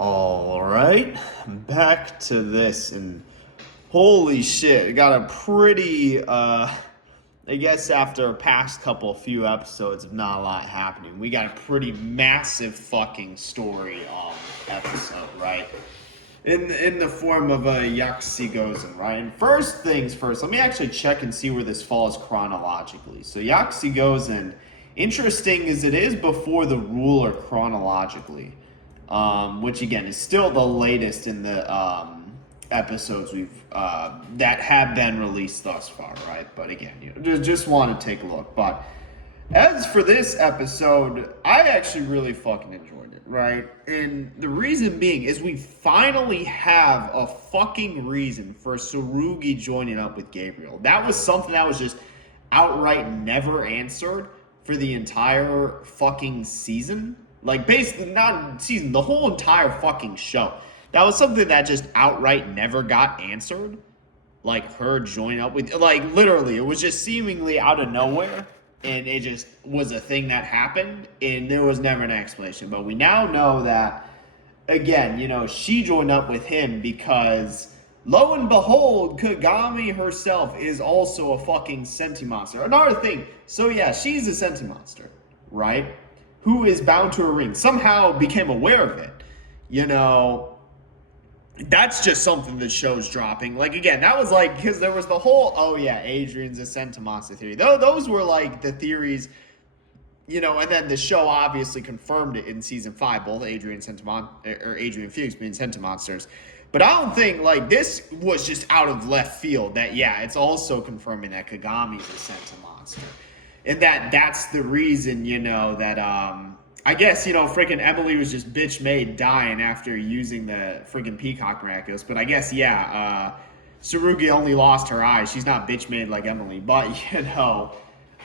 All right, back to this, and holy shit, it got a pretty, I guess after a past few episodes of not a lot happening, we got a pretty massive fucking story episode, right? In the form of a Yaksi Gozen, right? And first things first, let me actually check and see where this falls chronologically. So Yaksi Gozen, interesting as it is before the ruler chronologically, which again is still the latest in the episodes we've that have been released thus far, right? But again, just want to take a look. But as for this episode, I actually really fucking enjoyed it, right? And the reason being is we finally have a fucking reason for Tsurugi joining up with Gabriel. That was something that was just outright never answered for the entire fucking season. Like, basically, not season, the whole entire fucking show. That was something that just outright never got answered. Like, her joining up with, like, literally, it was just seemingly out of nowhere. And it just was a thing that happened. And there was never an explanation. But we now know that, again, she joined up with him because, lo and behold, Kagami herself is also a fucking senti monster. Another thing. So, yeah, she's a senti monster, right? Who is bound to a ring, somehow became aware of it. That's just something the show's dropping. Like, again, that was like, because there was the whole, oh yeah, Adrian's a senti-monster theory. Those were like the theories, and then the show obviously confirmed it in season 5, both Adrian Felix being senti-monsters. But I don't think, like, this was just out of left field that, yeah, it's also confirming that Kagami's a senti-monster. And that's the reason, that I guess, freaking Emily was just bitch made dying after using the freaking Peacock Miraculous. But I guess, yeah, Tsurugi only lost her eye. She's not bitch made like Emily. But,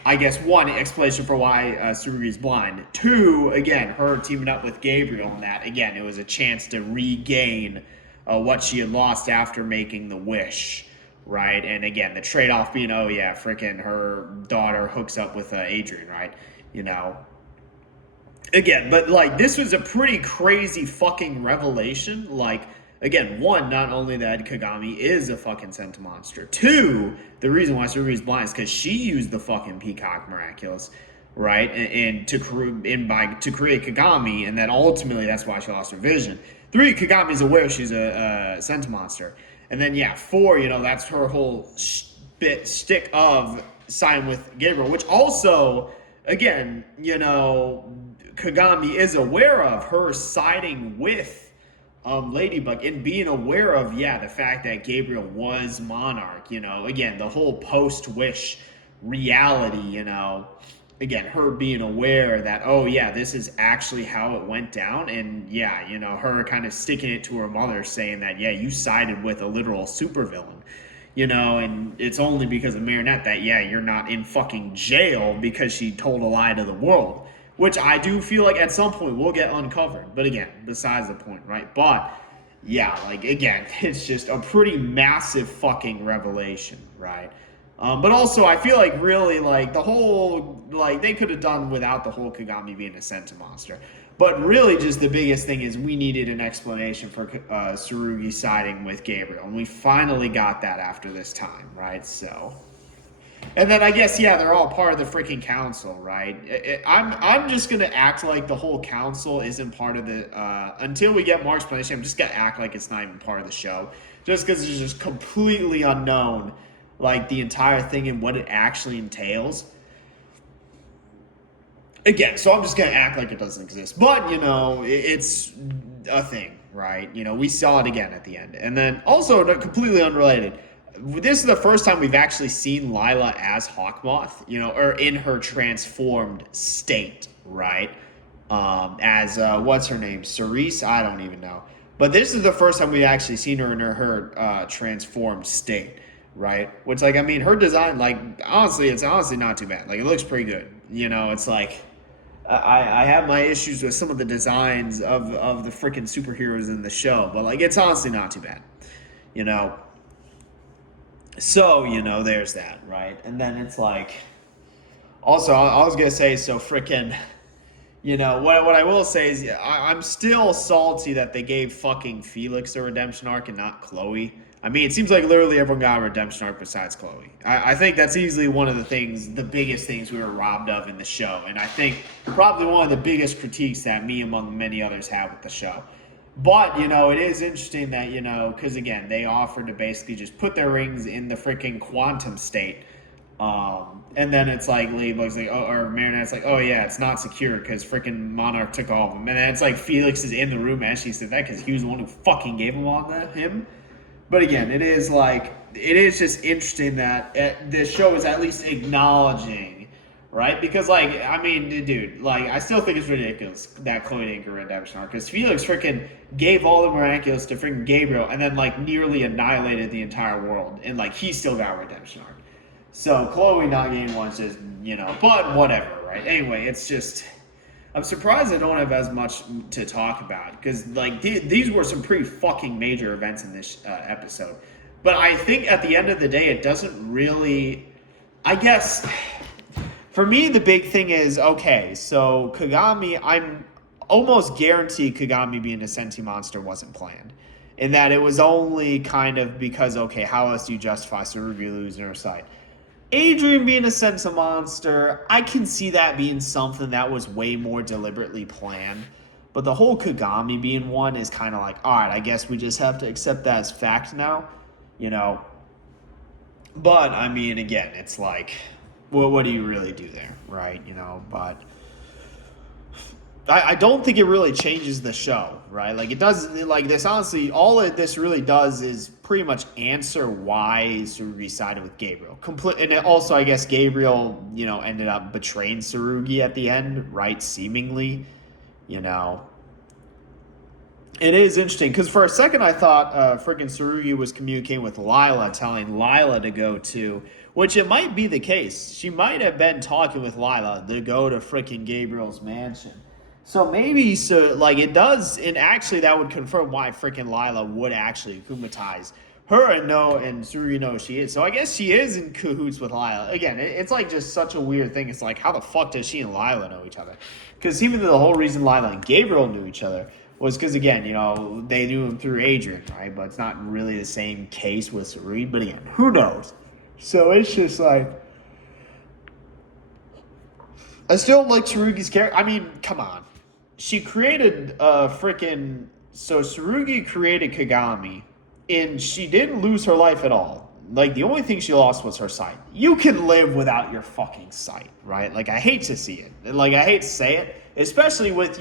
I guess one explanation for why Tsurugi's blind. Two, again, her teaming up with Gabriel and that. Again, it was a chance to regain what she had lost after making the wish. Right, and again, the trade-off being, oh yeah, freaking her daughter hooks up with Adrian, right? Again, but like this was a pretty crazy fucking revelation. Like, again, one, not only that Kagami is a fucking senti monster. Two, the reason why Tsurugi's blind is because she used the fucking Peacock Miraculous, right? And to create Kagami, and then ultimately that's why she lost her vision. Three, Kagami's aware she's a senti monster. And then, yeah, 4, that's her whole stick of sign with Gabriel, which also, again, Kagami is aware of her siding with Ladybug and being aware of, yeah, the fact that Gabriel was Monarch, again, the whole post-wish reality, again, her being aware that, oh yeah, this is actually how it went down. And yeah, her kind of sticking it to her mother saying that, yeah, you sided with a literal supervillain, and it's only because of Marinette that, yeah, you're not in fucking jail because she told a lie to the world, which I do feel like at some point will get uncovered. But again, besides the point, right? But yeah, like, again, it's just a pretty massive fucking revelation, right? But also, I feel like really, like, the whole, like, they could have done without the whole Kagami being a senti monster. But really, just the biggest thing is we needed an explanation for Tsurugi siding with Gabriel. And we finally got that after this time, right? So, and then I guess, yeah, they're all part of the freaking council, right? I'm just going to act like the whole council isn't part of the, until we get more explanation, I'm just going to act like it's not even part of the show. Just because it's just completely unknown, like, the entire thing and what it actually entails. Again, so I'm just going to act like it doesn't exist. But, it's a thing, right? We saw it again at the end. And then, also, completely unrelated, this is the first time we've actually seen Lila as Hawkmoth, or in her transformed state, right? As, what's her name? Cerise? I don't even know. But this is the first time we've actually seen her in her transformed state. Right? Which, like, I mean, her design, like, honestly, it's honestly not too bad. Like, it looks pretty good. It's like, I have my issues with some of the designs of the freaking superheroes in the show, but, like, it's honestly not too bad. So, there's that, right? And then it's like, also, I was going to say, so freaking, what I will say is I'm still salty that they gave fucking Felix a redemption arc and not Chloe. I mean, it seems like literally everyone got a redemption arc besides Chloe. I think that's easily one of the biggest things we were robbed of in the show. And I think probably one of the biggest critiques that me, among many others, have with the show. But, it is interesting that, because again, they offered to basically just put their rings in the freaking quantum state. And then it's like Ladybug's like, or Marinette's like, oh yeah, it's not secure because freaking Monarch took all of them. And then it's like Felix is in the room as she said that because he was the one who fucking gave them all to him. But again, it is just interesting that this show is at least acknowledging, right? Because dude, I still think it's ridiculous that Chloe didn't get a redemption arc because Felix freaking gave all the Miraculous to freaking Gabriel and then nearly annihilated the entire world and he still got a redemption arc. So Chloe not getting one is just, but whatever, right? Anyway, it's just, I'm surprised I don't have as much to talk about because these were some pretty fucking major events in this episode. But I think at the end of the day, it doesn't really, I guess, for me, the big thing is, okay, so Kagami, I'm almost guaranteed Kagami being a sentient monster wasn't planned. In that it was only kind of because, okay, how else do you justify Tsurugi losing her sight? Adrian being a sense of monster, I can see that being something that was way more deliberately planned. But the whole Kagami being one is kind of all right, I guess we just have to accept that as fact now, But, I mean, again, it's well, what do you really do there, right? But I don't think it really changes the show, right? It does, this, honestly, all this really does is pretty much answer why Tsurugi sided with Gabriel. And also, I guess, Gabriel, ended up betraying Tsurugi at the end, right? Seemingly, It is interesting, because for a second I thought freaking Tsurugi was communicating with Lila, telling Lila to go to, which it might be the case. She might have been talking with Lila to go to freaking Gabriel's mansion. So maybe, it does, and actually that would confirm why freaking Lila would actually akumatize her and Tsurugi knows she is. So I guess she is in cahoots with Lila. Again, it's just such a weird thing. It's how the fuck does she and Lila know each other? Because even the whole reason Lila and Gabriel knew each other was because, again, they knew him through Adrian, right? But it's not really the same case with Tsurugi. But again, who knows? So it's just I still like Tsurugi's character. I mean, come on. She created so Tsurugi created Kagami, and she didn't lose her life at all. The only thing she lost was her sight. You can live without your fucking sight, right? I hate to see it. I hate to say it, especially with,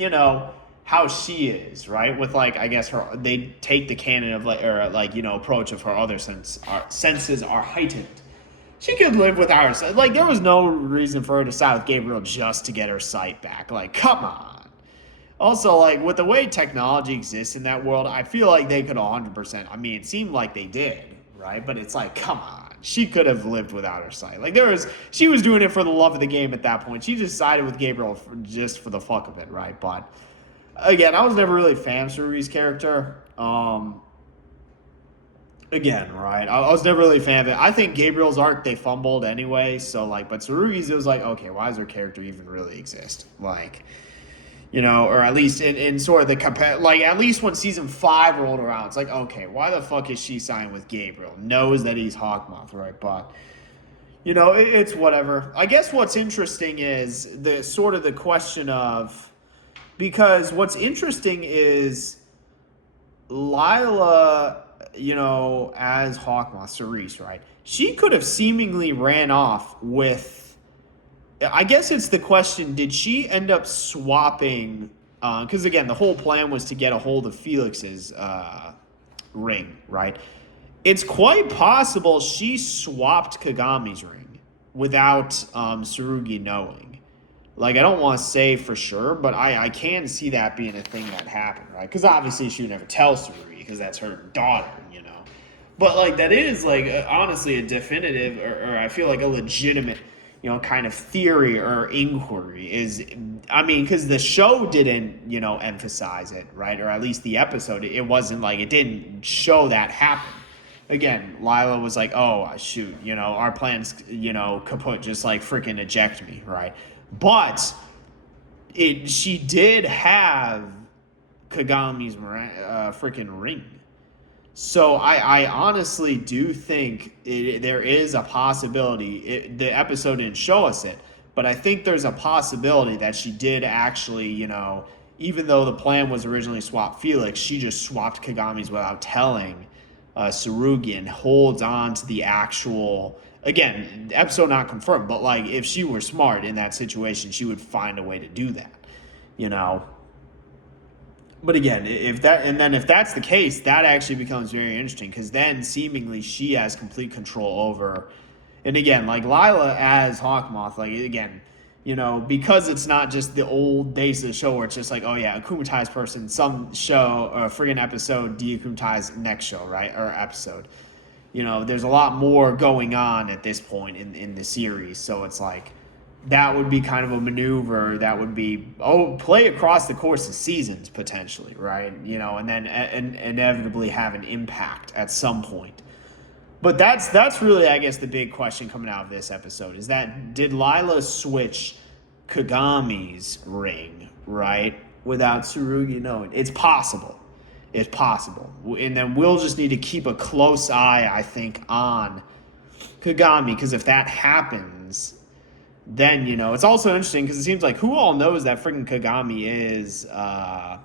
how she is, right? With, I guess they take the canon of, approach of her other senses are heightened. She could live without her sight. There was no reason for her to side with Gabriel just to get her sight back. Come on. Also, with the way technology exists in that world, I feel they could 100%. I mean, it seemed like they did, right? But it's come on. She could have lived without her sight. She was doing it for the love of the game at that point. She just sided with Gabriel just for the fuck of it, right? But, again, I was never really a fan of Tsurugi's character. Again, right? I was never really a fan of it. I think Gabriel's arc, they fumbled anyway. So, but Tsurugi's, it was okay, why does her character even really exist? Or at least in sort of the at least when season 5 rolled around, it's okay, why the fuck is she signed with Gabriel? Knows that he's Hawkmoth, right? But, it's whatever. I guess what's interesting is the question of, because what's interesting is Lila, as Hawkmoth, Cerise, right? She could have seemingly ran off with, I guess it's the question, did she end up swapping, because again, the whole plan was to get a hold of Felix's ring, right? It's quite possible she swapped Kagami's ring without Tsurugi knowing. I don't want to say for sure, but I can see that being a thing that happened, right? Because obviously she would never tell Tsurugi because that's her daughter, But, that is, honestly a definitive, or I feel a legitimate, kind of theory or inquiry is, I mean, because the show didn't, emphasize it, right? Or at least the episode, it wasn't it didn't show that happen. Again, Lila was oh, shoot, our plans, kaput, just freaking eject me, right? But, she did have Kagami's freaking ring. So I honestly do think there is a possibility. The episode didn't show us it, but I think there's a possibility that she did actually, even though the plan was originally swap Felix, she just swapped Kagami's without telling Tsurugi and holds on to the actual. Again, episode not confirmed, but like if she were smart in that situation, she would find a way to do that, you know. But again, if that's the case, that actually becomes very interesting because then seemingly she has complete control over. And again, like Lila as Hawkmoth, like again, because it's not just the old days of the show where it's just like, oh yeah, Akumatai's person, some show or friggin' episode, de-Akumatai's next show, right? Or episode. There's a lot more going on at this point in the series. So it's like, that would be kind of a maneuver that would be play across the course of seasons potentially, right? And then inevitably have an impact at some point. But that's really, I guess, the big question coming out of this episode is that did Lila switch Kagami's ring, right, without Tsurugi knowing? It's possible. It's possible. And then we'll just need to keep a close eye, I think, on Kagami, because if that happens, then, it's also interesting because it seems like who all knows that freaking Kagami is a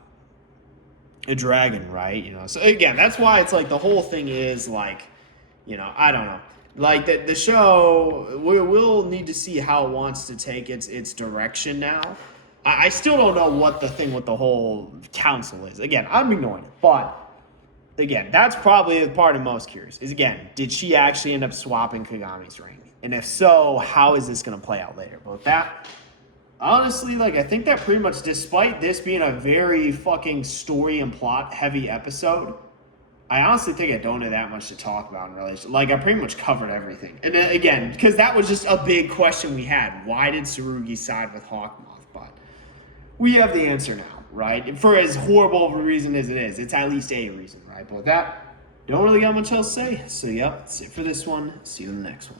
dragon, right? So again, that's why it's like the whole thing is like, I don't know. Like the show, we'll need to see how it wants to take its direction now. I still don't know what the thing with the whole council is. Again, I'm ignoring it. But again, that's probably the part I'm most curious is, again, did she actually end up swapping Kagami's ring? And if so, how is this going to play out later? But that, honestly, like, I think that pretty much, despite this being a very fucking story and plot heavy episode, I honestly think I don't have that much to talk about in relation. Like, I pretty much covered everything. And again, because that was just a big question we had. Why did Tsurugi side with Hawkmoth? But we have the answer now, right? For as horrible of a reason as it is, it's at least a reason, right? But with that, don't really got much else to say. So, yep, that's it for this one. See you in the next one.